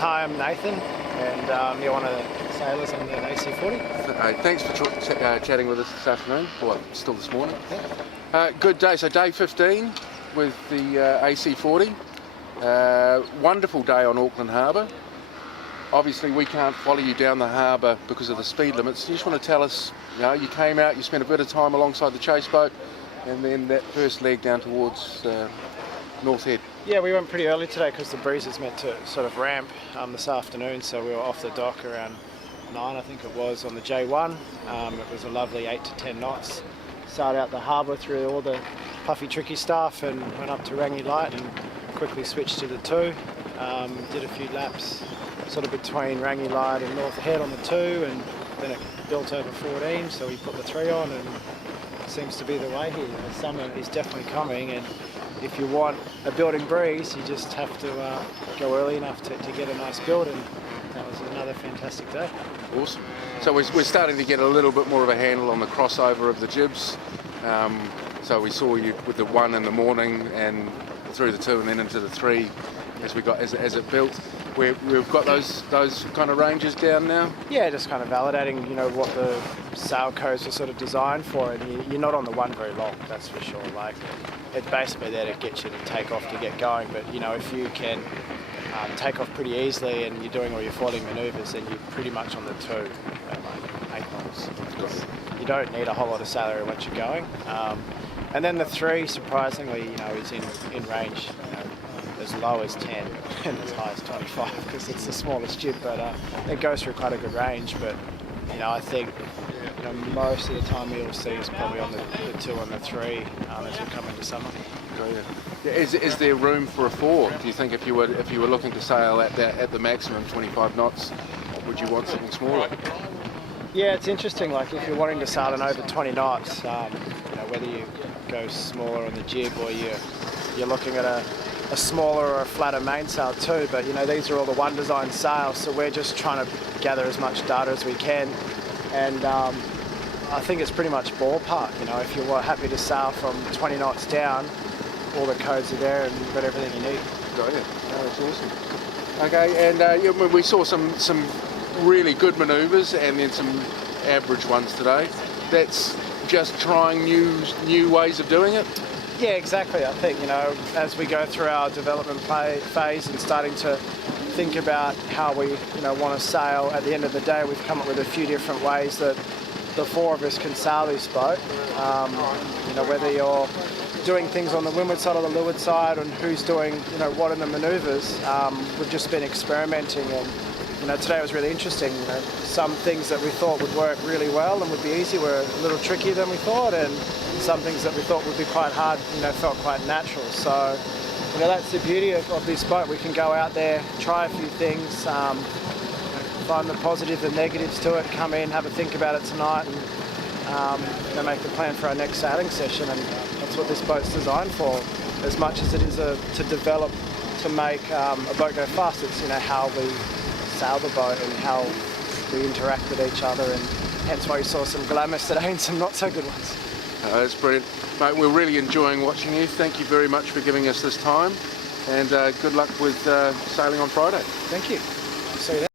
Hi, I'm Nathan, and you're one of the sailors on the AC40. Thanks for chatting with us this afternoon, or still this morning. Good day, so day 15 with the AC40. Wonderful day on Auckland Harbour. Obviously we can't follow you down the harbour because of the speed limits. You just want to tell us, you came out, you spent a bit of time alongside the chase boat, and then that first leg down towards North Head. Yeah, we went pretty early today because the breeze is meant to sort of ramp this afternoon, so we were off the dock around 9, I think it was, on the J1. It was a lovely 8 to 10 knots. Started out the harbour through all the puffy, tricky stuff and went up to Rangi Light and quickly switched to the 2. Did a few laps sort of between Rangi Light and North Head on the 2, and then it built over 14, so we put the 3 on, and it seems to be the way here. The summer is definitely coming, and if you want a building breeze, you just have to go early enough to get a nice build, and that was another fantastic day. Awesome. So we're starting to get a little bit more of a handle on the crossover of the jibs. So we saw you with the 1 in the morning and through the 2 and then into the 3 as we got as it built. We've got those kind of ranges down now. Yeah, just kind of validating, what the sail codes are sort of designed for, and you're not on the 1 very long, that's for sure. Like, it's basically there to get you to take off to get going, but if you can take off pretty easily and you're doing all your foiling manoeuvres, then you're pretty much on the 2 at like 8 knots. You don't need a whole lot of sail area once you're going. And then the 3, surprisingly, is in range, as low as 10 and as high as 25 because it's the smallest jib, but it goes through quite a good range. But I think most of the time you'll see is probably on the 2 and the 3 as we come into summer. Yeah, is there room for a 4? Do you think if you were looking to sail at the maximum 25 knots, would you want something smaller? Yeah, it's interesting. Like if you're wanting to sail in over 20 knots, whether you go smaller on the jib or you're looking at a smaller or a flatter mainsail too, but these are all the one design sails, so we're just trying to gather as much data as we can, and I think it's pretty much ballpark. If you're happy to sail from 20 knots down, all the codes are there and you've got everything you need. Got it. Oh, that's awesome. Okay, and we saw some really good manoeuvres and then some average ones today. That's just trying new ways of doing it. Yeah, exactly. I think, as we go through our development phase and starting to think about how we, want to sail, at the end of the day, we've come up with a few different ways that the 4 of us can sail this boat. Whether you're doing things on the windward side or the leeward side, and who's doing, what in the manoeuvres, we've just been experimenting, and today was really interesting. Some things that we thought would work really well and would be easy were a little trickier than we thought, and some things that we thought would be quite hard, felt quite natural. So, that's the beauty of this boat. We can go out there, try a few things, find the positives and negatives to it, come in, have a think about it tonight, and make a plan for our next sailing session. And that's what this boat's designed for, as much as it is to develop, to make a boat go fast. It's how we sail the boat and how we interact with each other, and hence why you saw some glamours today and some not so good ones. That's brilliant. Mate, we're really enjoying watching you. Thank you very much for giving us this time, and good luck with sailing on Friday. Thank you. See you then.